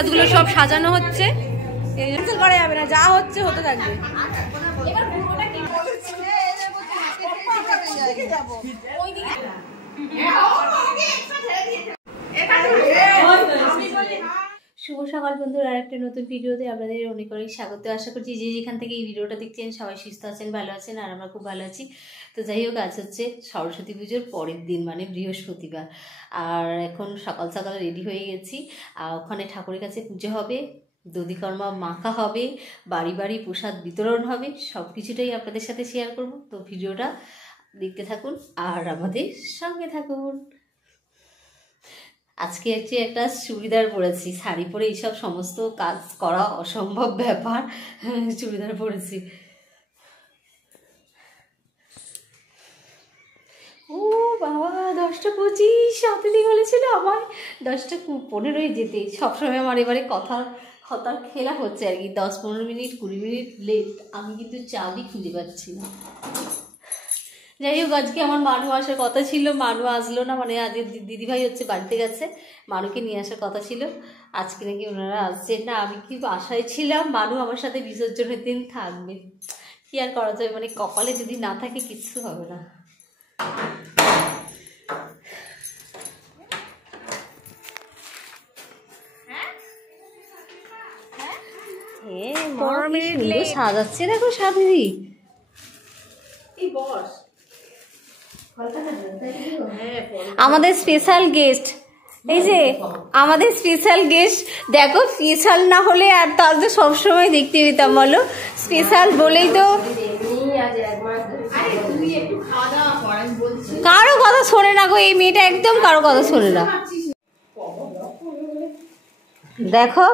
প্রসাদগুলো সব সাজানো হচ্ছে। ক্যান্সেল করা যাবে না, যা হচ্ছে হতে থাকবে। শুভ সকাল বন্ধুরা, আরেকটা নতুন ভিডিওতে আপনাদের অনেক অনেক স্বাগত। আশা করছি যে যেখান থেকে এই ভিডিওটা দেখছেন সবাই সুস্থ আছেন, ভালো আছেন, আর আমরা খুব ভালো আছি। তো যাই হোক, আজ হচ্ছে সরস্বতী পুজোর পরের দিন, মানে বৃহস্পতিবার। আর এখন সকাল সকাল রেডি হয়ে গেছি। আর ওখানে ঠাকুরের কাছে পুজো হবে, দধিকর্মা মাখা হবে, বাড়ি বাড়ি প্রসাদ বিতরণ হবে, সব কিছুটাই আপনাদের সাথে শেয়ার করব। তো ভিডিওটা দেখতে থাকুন আর আমাদের সঙ্গে থাকুন। আজকে হচ্ছে একটা চুড়িদার পরেছি, শাড়ি পরে এইসব সমস্ত কাজ করা অসম্ভব ব্যাপার। চুড়িদার পরেছি। ও বাবা, 10:25 সাথে বলেছিল আমার 10:15 যেতে। সবসময় আমার এবারে কথার খেলা হচ্ছে আর কি, 10-15 মিনিট 20 মিনিট লেট। আমি কিন্তু চাবি খুঁজে পাচ্ছি না। যাই হোক, আজকে আমার মানু আসার কথা ছিল, মানু আসলো না। মানে আজকে দিদিভাই হচ্ছে বাড়িতে গেছে, মানুকে নিয়ে আসার কথা ছিল। আজকে নাকি ওনারা আসছেন না। আমি কিন্তু আশায় ছিলাম মানু আমার সাথে বিসর্জনের দিন থাকবে। কি আর করা যাবে, মানে কপালে যদি না থাকে কিচ্ছু হবে না। সাজাচ্ছে দেখো সাবিরি। আমাদের স্পেশাল গেস্ট, এই যে আমাদের স্পেশাল গেস্ট। দেখো, স্পেশাল না হলে আর তাহলে সবসময় দেখতে পেতাম, বলো। স্পেশাল বলেই তো কারো কথা শোনে না গো, এই মেয়েটা একদম কারো কথা শোনে না। দেখো,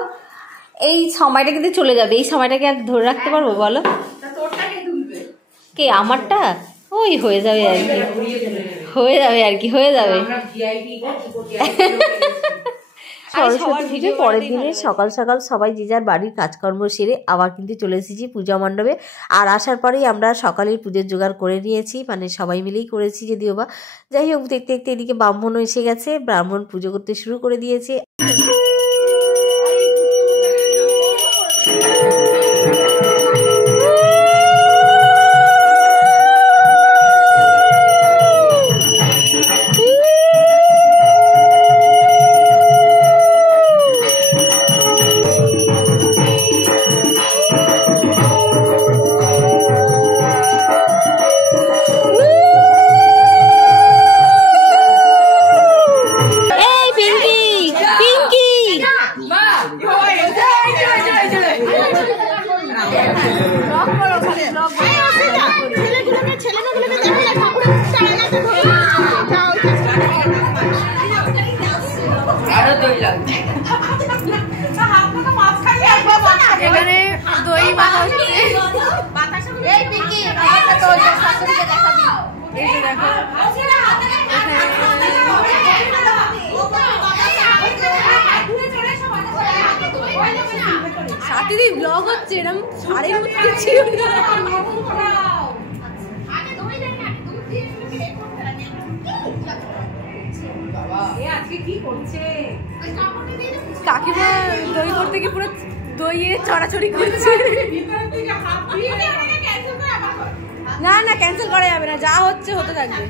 এই সময়টা কিন্তু চলে যাবে, এই সময়টাকে আর ধরে রাখতে পারবো বলো? কে আমারটা? ওই হয়ে যাবে আর কি, হয়ে যাবে। সরস্বতী পুজোর পরের দিনে সকাল সকাল সবাই যে যার বাড়ির কাজকর্ম সেরে আবার কিন্তু চলে এসেছি পূজা মণ্ডপে। আর আসার পরেই আমরা সকালের পুজোর জোগাড় করে নিয়েছি, মানে সবাই মিলেই করেছি যদিও বা। যাই হোক, দেখতে দেখতে এদিকে ব্রাহ্মণও এসে গেছে, ব্রাহ্মণ পুজো করতে শুরু করে দিয়েছে। এখানে দই মাখা হচ্ছে। এই যে দেখো, সাথীদি ব্লগ হচ্ছে, এরকম শাড়ির মধ্যে ছিল না। কাকিমা দই করতে গিয়ে পুরো দইয়ে চড়াচড়ি করছে। না না, ক্যান্সেল করা যাবে না, যা হচ্ছে হতে থাকবে।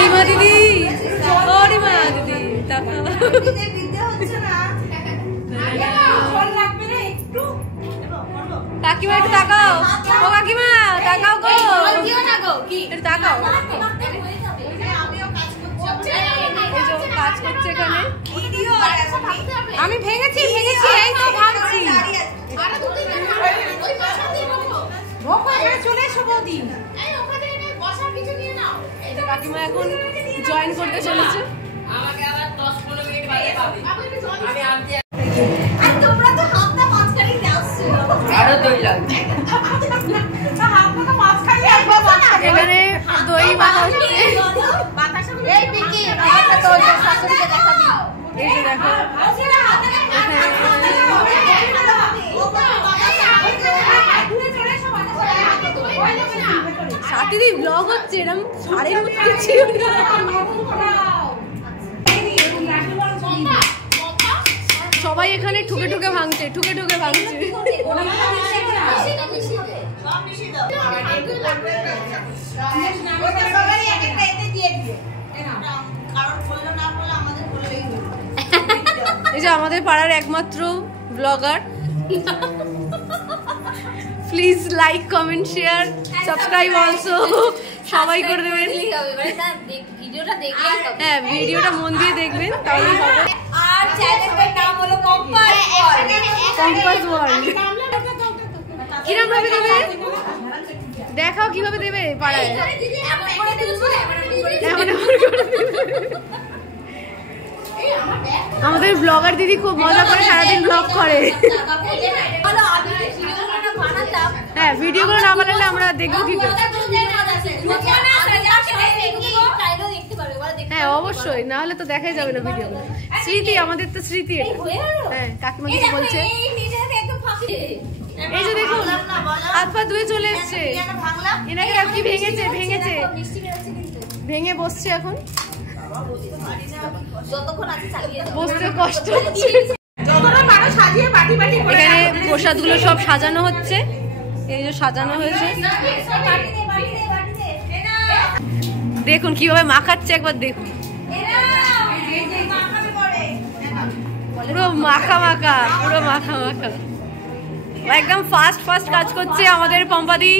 রিমা দিদি, ও রিমা দিদি, কাকিমা একটু তাকাও। ও কাকিমা তাকাও গো, একটু তাকাও। কাজ করছে এখানে। আমি ভেঙেছি, এই তো ভাবছি। চলে এসো বৌদি। কাকিমা এখন জয়েন করতে চলেছে। এখানে দই মাখা হচ্ছে। এই যে দেখো, সাথীদি ব্লগ হচ্ছে, এরকম শাড়ির মধ্যে ছিল না। সবাই এখানে ঠুকে ঠুকে ভাঙছে, ঠুকে ঠুকে ভাঙছে। এই যে আমাদের পাড়ার একমাত্র blogger. Please like, comment, share, subscribe also সবাই করে দেবেন। হ্যাঁ, ভিডিওটা মন দিয়ে দেখবেন তাহলেই হবে। আর চ্যানেলের নাম হলো কম্পাস ওয়ার্ল্ড। কিরকম ভাবে দেবে দেখাও, কিভাবে দেবে পাড়ায়? আমাদের ব্লগার দিদি খুব মজা করে সারাদিন ব্লগ করে। হ্যাঁ, ভিডিওগুলো না বানালে আমরা দেখবো কি করে? হ্যাঁ অবশ্যই, না হলে তো দেখাই যাবে না ভিডিওগুলো। স্মৃতি, আমাদের তো স্মৃতি। হ্যাঁ, কাকিমা কি বলছে? এই যে দেখুন, হাত পা ধুয়ে চলে এসছে। এনাকে আর কি ভেঙেছে, ভেঙে বসছে এখন। বসতে কষ্ট হচ্ছে। এখানে প্রসাদগুলো সব সাজানো হচ্ছে। এই যে সাজানো হয়েছে, দেখুন কিভাবে মাখাচ্ছে, একবার দেখুন। পুরো মাখা মাখা, পুরো মাখা মাখা, একদম ফাস্ট ফাস্ট কাজ করছে আমাদের পম্পাদি।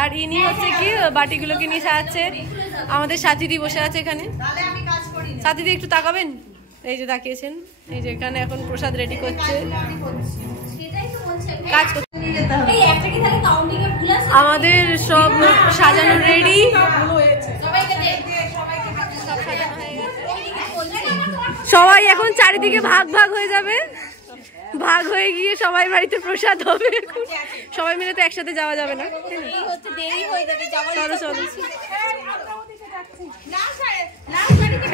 আর ইনি হচ্ছে কি বাটিগুলোকে নিয়ে সাজাচ্ছে। আমাদের সাথীদি বসে আছে এখানে। সাথীদি একটু তাকাবেন, এই যে তাকিয়েছেন। এই যে এখানে এখন প্রসাদ রেডি করছে, কাজ করছে। আমাদের সব সাজানো রেডি, সবাই এখন চারিদিকে ভাগ ভাগ হয়ে যাবে। ভাগ হয়ে গিয়ে সবাই বাড়িতে প্রসাদ হবে। সবাই মিলে তো একসাথে যাওয়া যাবে না। চলো চলো।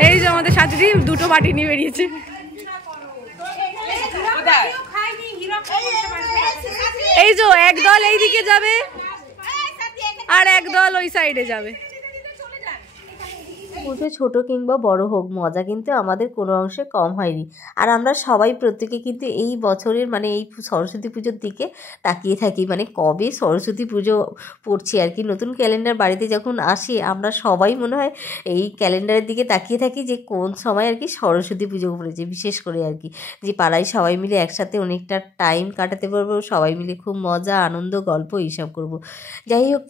এই যে আমাদের সাথে দুটো বাটি নিয়ে বেরিয়েছে। এই যে একদল এইদিকে যাবে আর একদল ওই সাইডে যাবে। পুজো ছোট কিংবা বড় হোক, মজা কিন্তু আমাদের কোনো অংশে কম হয়নি। আর আমরা সবাই প্রত্যেকে কিন্তু এই বছরের মানে এই সরস্বতী পুজোর দিকে তাকিয়ে থাকি, মানে কবে সরস্বতী পুজো পড়ছে আর কি। নতুন ক্যালেন্ডার বাড়িতে যখন আসে আমরা সবাই মনে হয় এই ক্যালেন্ডারের দিকে তাকিয়ে থাকি যে কোন সময় আর কি সরস্বতী পুজো পড়েছে। বিশেষ করে আর কি যে পাড়ায় সবাই মিলে একসাথে অনেকটা টাইম কাটাতে পারবো, সবাই মিলে খুব মজা আনন্দ গল্প এইসব করব। যাই হোক,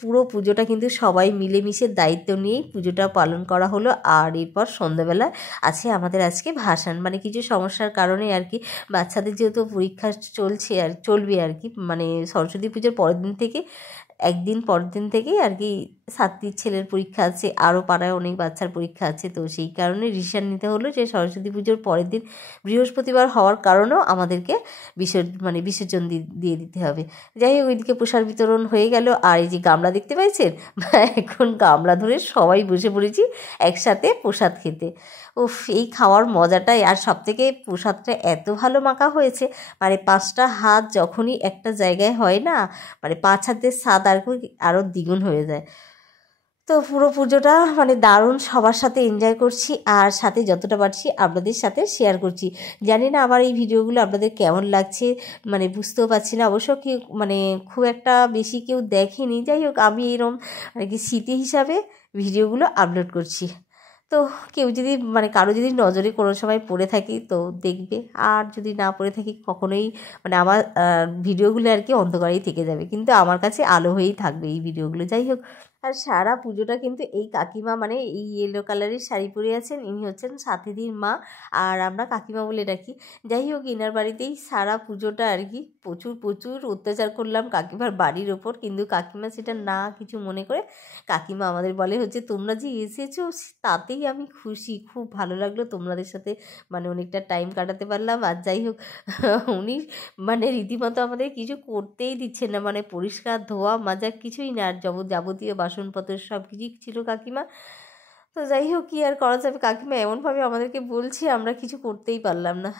পুরো পুজোটা কিন্তু সবাই মিলেমিশে দায়িত্ব নিয়েই পুজোটা পালন করা হলো। আর এরপর সন্ধ্যাবেলা আছে আমাদের আজকে ভাসান, মানে কিছু সমস্যার কারণে আর কি বাচ্চাদের যেহেতু পরীক্ষা চলবে আর কি, মানে সরস্বতী পুজোর পরের দিন থেকে একদিন পরের দিন থেকেই আর কি সাত্বির ছেলের পরীক্ষা আছে, আরও পাড়ায় অনেক বাচ্চার পরীক্ষা আছে। তো সেই কারণে ডিসিশন নিতে হলো যে সরস্বতী পুজোর পরের দিন বৃহস্পতিবার হওয়ার কারণেও আমাদেরকে বিসর্জন দিয়ে দিতে হবে। যাই হোক, ওইদিকে প্রসাদ বিতরণ হয়ে গেল। আর এই যে গামলা দেখতে পাইছেন, এখন গামলা ধরে সবাই বসে পড়েছি একসাথে প্রসাদ খেতে। উফ, এই খাওয়ার মজাটাই। আর সবথেকে প্রসাদটা এত ভালো মাখা হয়েছে, মানে 5টা হাত যখনই একটা জায়গায় হয় না, মানে 5 হাতের স্বাদ আরও দ্বিগুণ হয়ে যায়। তো পুরো পুজোটা মানে দারুণ, সবার সাথে এনজয় করছি আর সাথে যতটা পারছি আপনাদের সাথে শেয়ার করছি। জানি না আমার এই ভিডিওগুলো আপনাদের কেমন লাগছে, মানে বুঝতেও পারছি না। অবশ্য কি মানে খুব একটা বেশি কেউ দেখেনি। যাই হোক, আমি এরকম আর কি স্মৃতি হিসাবে ভিডিওগুলো আপলোড করছি। তো কেউ যদি মানে কারো যদি নজরে কোনো সময় পড়ে থাকি তো দেখবে, আর যদি না পড়ে থাকি কখনোই মানে আমার ভিডিওগুলো আর কি অন্ধকারেই থেকে যাবে, কিন্তু আমার কাছে আলো হয়েই থাকবে এই ভিডিওগুলো। যাই হোক, আর সারা পুজোটা কিন্তু এই কাকিমা মানে এই ইয়েলো কালারের শাড়ি পরে আছেন, ইনি হচ্ছেন সাথীদির মা, আর আমরা কাকিমা বলে ডাকি। যাই হোক, ইনার বাড়িতেই সারা পুজোটা আর কি প্রচুর অত্যাচার করলাম কাকিমার বাড়ির ওপর, কিন্তু কাকিমা সেটা না কিছু মনে করে কাকিমা আমাদের বলে হচ্ছে তোমরা যে এসেছো তাতেই আমি খুশি, খুব ভালো লাগলো তোমাদের সাথে, মানে অনেকটা টাইম কাটাতে পারলাম। আর যাই হোক, উনি মানে রীতিমতো আমাদের কিছু করতেই দিচ্ছেন না, মানে পরিষ্কার ধোয়া মাজা কিছুই না, আর যাবতীয় বাসনপত্র সব কিছুই ছিল কাকিমা। তো যাই হোক, কি আর করা যাবে, কাকিমা এমনভাবে আমাদেরকে বলছে আমরা কিছু করতেই পারলাম না।